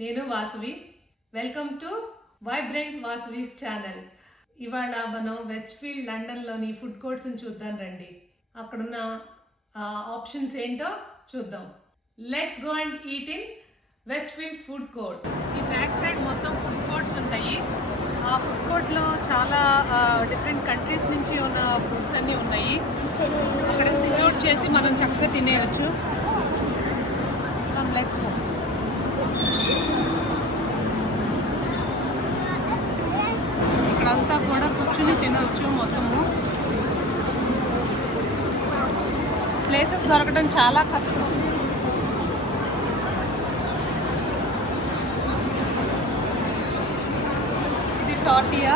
నేను Vasavi. Welcome to vibrant Vasavi's channel. ఇవాళ మనం వెస్ట్ ఫీల్డ్ లండన్లోని ఫుడ్ కోర్ట్స్ని చూద్దాం రండి. అక్కడున్న ఆప్షన్స్ ఏంటో చూద్దాం. Let's go and eat in Westfield food court. ఈ బ్యాక్ సైడ్ మొత్తం ఫుడ్ కోర్ట్స్ ఉంటాయి. ఆ ఫుడ్ కోర్ట్లో చాలా డిఫరెంట్ కంట్రీస్ నుంచి ఉన్న ఫుడ్స్ అన్నీ ఉన్నాయి. అక్కడ సిట్అవుట్ చేసి మనం చక్కగా తినేయచ్చు. Let's go. ఇక్కడంతా కూడా కూర్చుని తినవచ్చు. మొత్తము ప్లేసెస్ దొరకడం చాలా కష్టం. ఇది టార్టియా.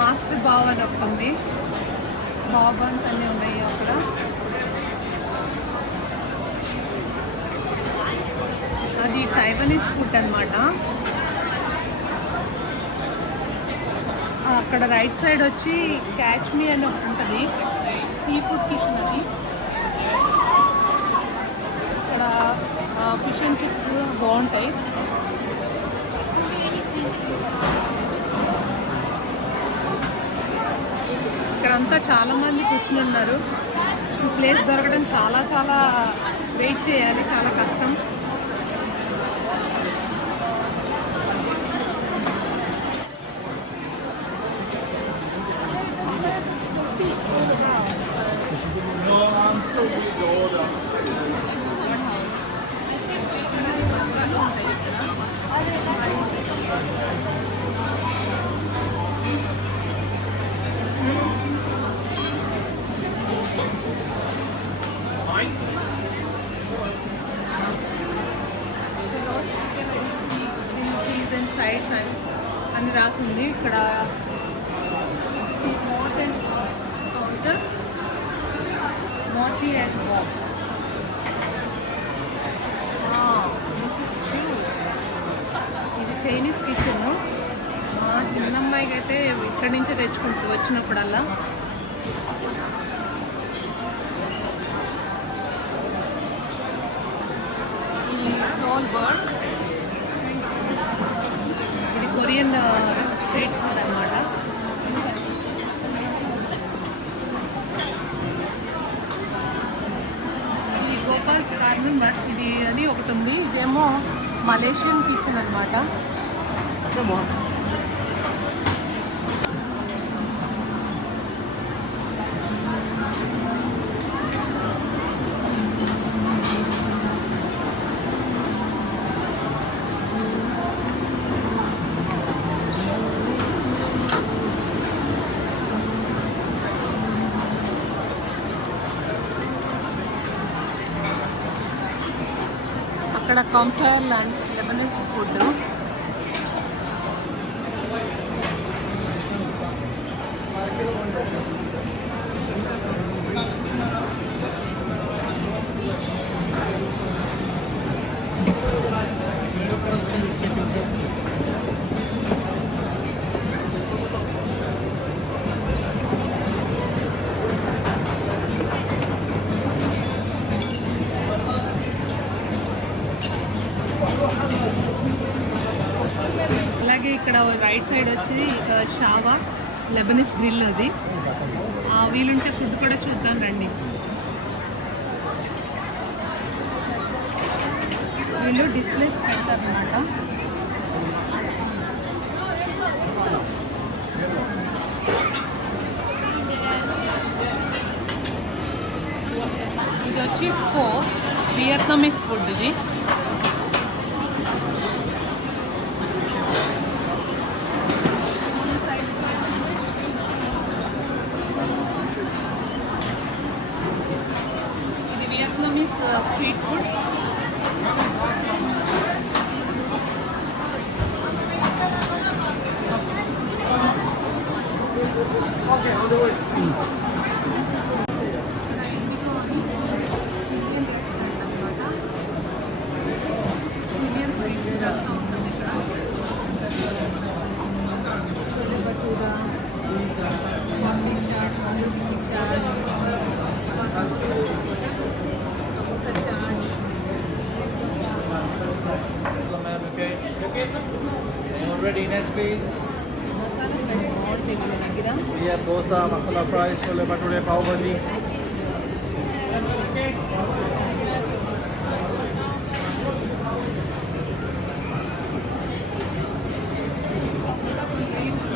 మాస్టర్ బావ్ అని ఒకటి ఉంది. బాబన్స్ అన్నీ ఉన్నాయి అక్కడ. అది టైవనీస్ ఫుడ్ అనమాట. అక్కడ రైట్ సైడ్ వచ్చి క్యాచ్ మీ అని ఒకటి ఉంటుంది, సీ ఫుడ్ కిచెన్. అది ఇక్కడ ఫిష్ అండ్ చిప్స్ బాగుంటాయి. ఇక్కడంతా చాలా మంది కూర్చుని ఉన్నారు. ప్లేస్ దొరకడం చాలా చాలా వెయిట్ చేయాలి, చాలా కష్టం. సైడ్స్ అని రాసింది ఇక్కడ. Counter Motie and box. This is shoes. ఇది చైనీస్ కిచెన్. మా చిన్నమ్మాయికి అయితే ఇక్కడి నుంచే తెచ్చుకుంటుంది వచ్చినప్పుడల్లా. ఇది సోల్ బర్డ్. ఇది కొరియన్ స్ట్రీట్ ఫుడ్ అన్నమాట. ఇది గోపాల్స్ గార్డెన్ బట్ ఇది అని ఒకటి ఉంది. ఇదేమో మలేషియన్ కిచెన్ అన్నమాట. అక్కడ కౌంటర్ లాంటి లెబనీస్ ఫుడ్. అలాగే ఇక్కడ రైట్ సైడ్ వచ్చి షావా లెబనీస్ గ్రిల్. అది వీలుంటే ఫుడ్ కూడా చూద్దాం రండి. వీళ్ళు డిస్ప్లేస్ పెడతారనమాట. ఇది వచ్చి వియత్నామీస్ ఫుడ్. ఇది Vietnamese street food. Indian street food అంతా ఉంటుంది ఇక్కడ. You ready? Next, please. Masala ఫ్రైస్ బాగుంటాయి వీళ్ళ దగ్గర. We have dosa, masala fries, chole bhature, pav bhaji.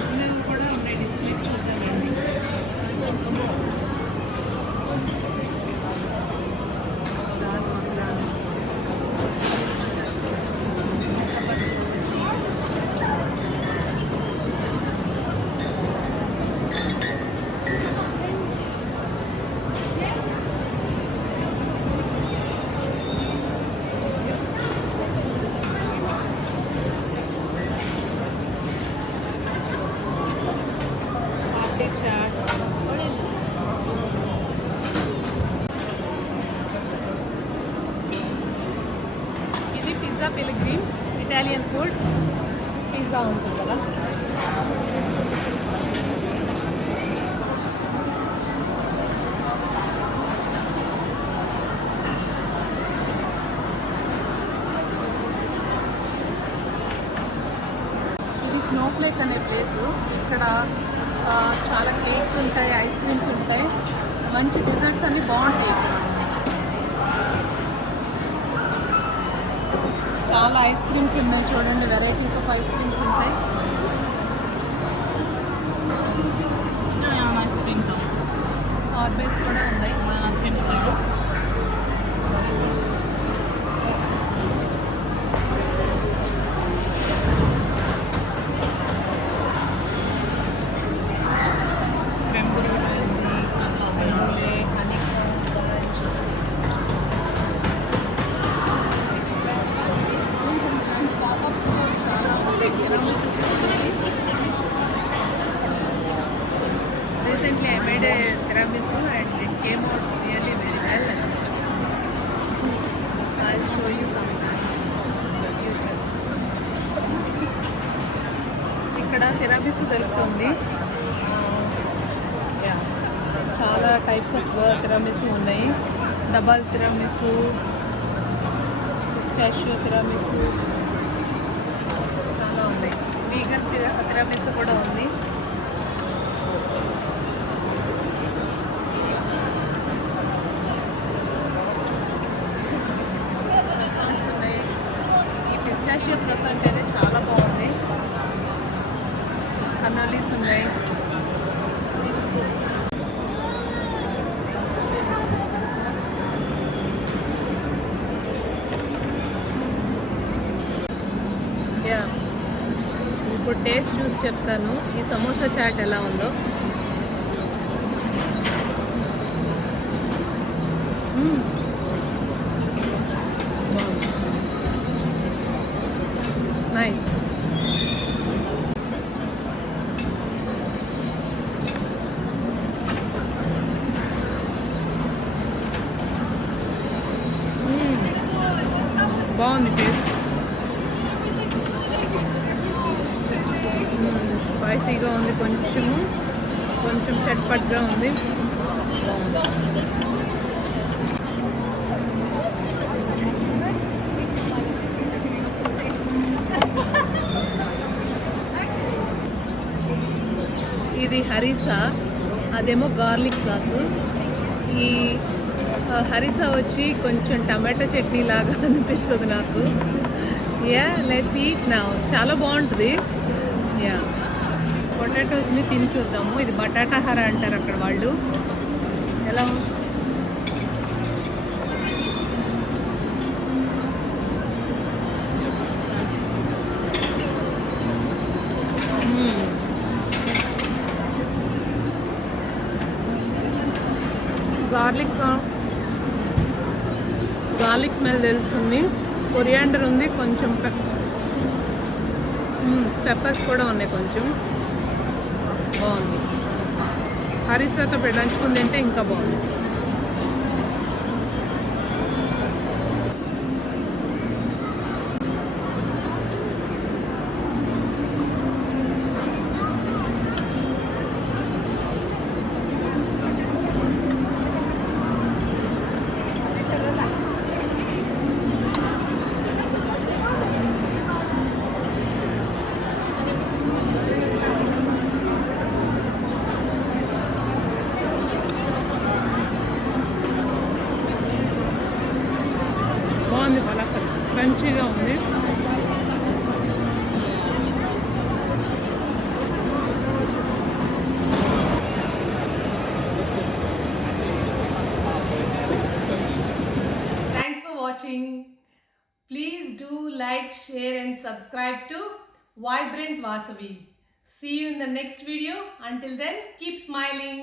చిన్నవి కూడా ఉన్నాయి, డిస్ప్లే చూద్దామండి. పార్టీ చాట్. ఇది pizza pilgrims, Italian food. Pizza ఉంటుంది కదా. ఇది స్నోఫ్లేక్ అనే ప్లేస్. ఇక్కడ చాలా కేక్స్ ఉంటాయి, ఐస్ క్రీమ్స్ ఉంటాయి, మంచి డిజర్ట్స్ అన్నీ బాగుంటాయి ఇక్కడ. చాలా ఐస్ క్రీమ్స్ ఉన్నాయి చూడండి, వెరైటీస్ ఆఫ్ ఐస్ క్రీమ్స్ ఉంటాయి. సార్బేస్ కూడా ఉన్నాయి. Recently I made a tiramisu and it came out really very well. I'll show you sometime in the future. ఇక్కడ టిరామిసు దొరుకుతుంది. చాలా టైప్స్ ఆఫ్ టిరామిసు ఉన్నాయి. డబల్ టిరామిసు, పిస్టాషియో టిరామిసు, చాలా ఉన్నాయి. వీగన్ టిరామిసు కూడా ఉంది. క్రసాంట్స్ ఉన్నాయి. ఈ పిస్టాషియో క్రసాంట్ అయితే చాలా బాగుంది. కన్నోలీస్ ఉన్నాయి. ఇప్పుడు టేస్ట్ చూసి చెప్తాను ఈ సమోసా చాట్ ఎలా ఉందో. నైస్. బాగుంది టేస్ట్. స్పైసీగా ఉంది, కొంచెం చట్పట్గా ఉంది. ఇది హరీసా, అదేమో గార్లిక్ సాస్. ఈ హరీసా వచ్చి కొంచెం టమాటో చట్నీ లాగా అనిపిస్తుంది నాకు. Let's eat now. చాలా బాగుంటుంది. పొటాటోస్ని తిని చూద్దాము. ఇది బటాటా హరా అంటారు అక్కడ వాళ్ళు. ఎలా గార్లిక్ స్మెల్ తెలుస్తుంది. కొరియాండర్ ఉంది, కొంచెం పెప్పర్స్ కూడా ఉన్నాయి. కొంచెం బాగుంది. హరీసాతో నంచుకుని తింటే ఇంకా బాగుంది. బాగుంది, బాగా క్రంచీగా ఉంది. Thanks for watching. Please do like, share and subscribe to Vibrant Vasavi. See you in the next video. Until then, keep smiling.